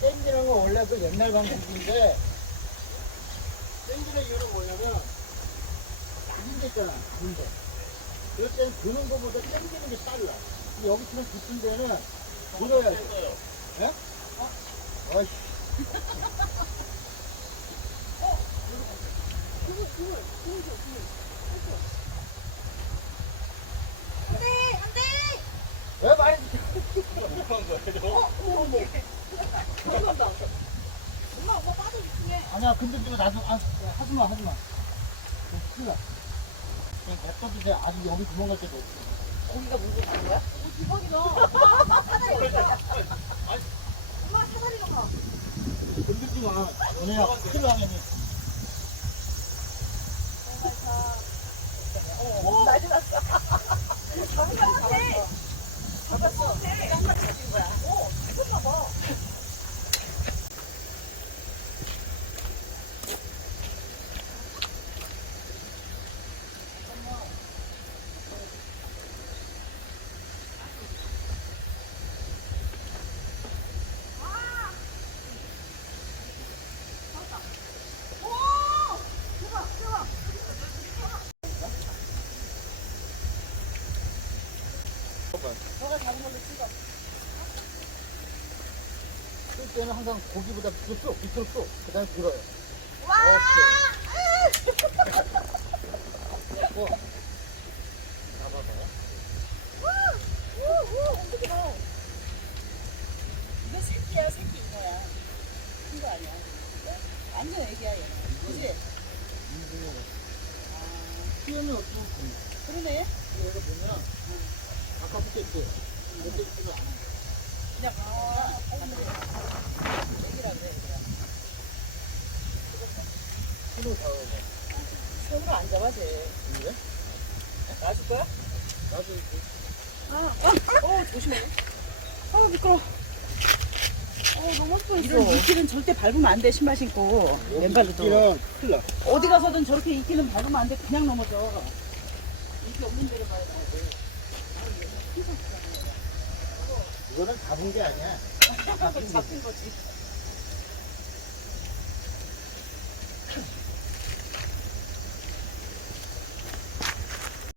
땡기는 건 원래 그 옛날 방법인데 땡기는 이유는 뭐냐면 문제 있잖아 문제 그럴 땐 그는 거보다 땡기는 게 빨라. 여기처럼 붙은 데는 어, 굳어야 돼 예? 어? 어이씨. 안돼 안돼. 왜 많이 엄마 엄마 빠져 있네. 아니야 근데 이거 나도 아, 하지마 하지마 큰일 나 그냥 냅둬도 돼 아직 여기 구멍 갈 데도 없어 물고 있는 거야? 오 대박이다. 엄마 사다리 가. 엄마 사다리가 가. 건들지 마 너네야 큰일 나겠네 난리 났어. 잡았어 잡았어. 잡았어. 깜짝 놀란 거야. 오 잡았나 봐. 오 대박 대박. 걸로 찍어. 쓸 때는 항상 고기보다 밑으로 쏙 밑으로 쏙 그 다음에 들어요 와. 어. 잡아봐요 우우 어떻게 봐? 이거 새끼야 새끼 이거야. 큰거 아니야? 완전 애기야 얘. 그지? 피하면 어떻게 그러네. 여기 보면 아까부터 있어요 손으로 잡아봐 손으로 안 잡아 쟤. 그래? 놔줄 거야? 나도 이렇게 아, 아, 어 조심해. 아 미끄러. 어 너무 뻔했어. 이런 이끼는 절대 밟으면 안 돼 신발 신고 맨발로도. 이끼는 큰일 나 어디 가서든 저렇게 이끼는 밟으면 안 돼. 그냥 넘어져. 이끼 없는 데를 봐야 돼. 이거는 잡은 게 아니야 잡힌 거지.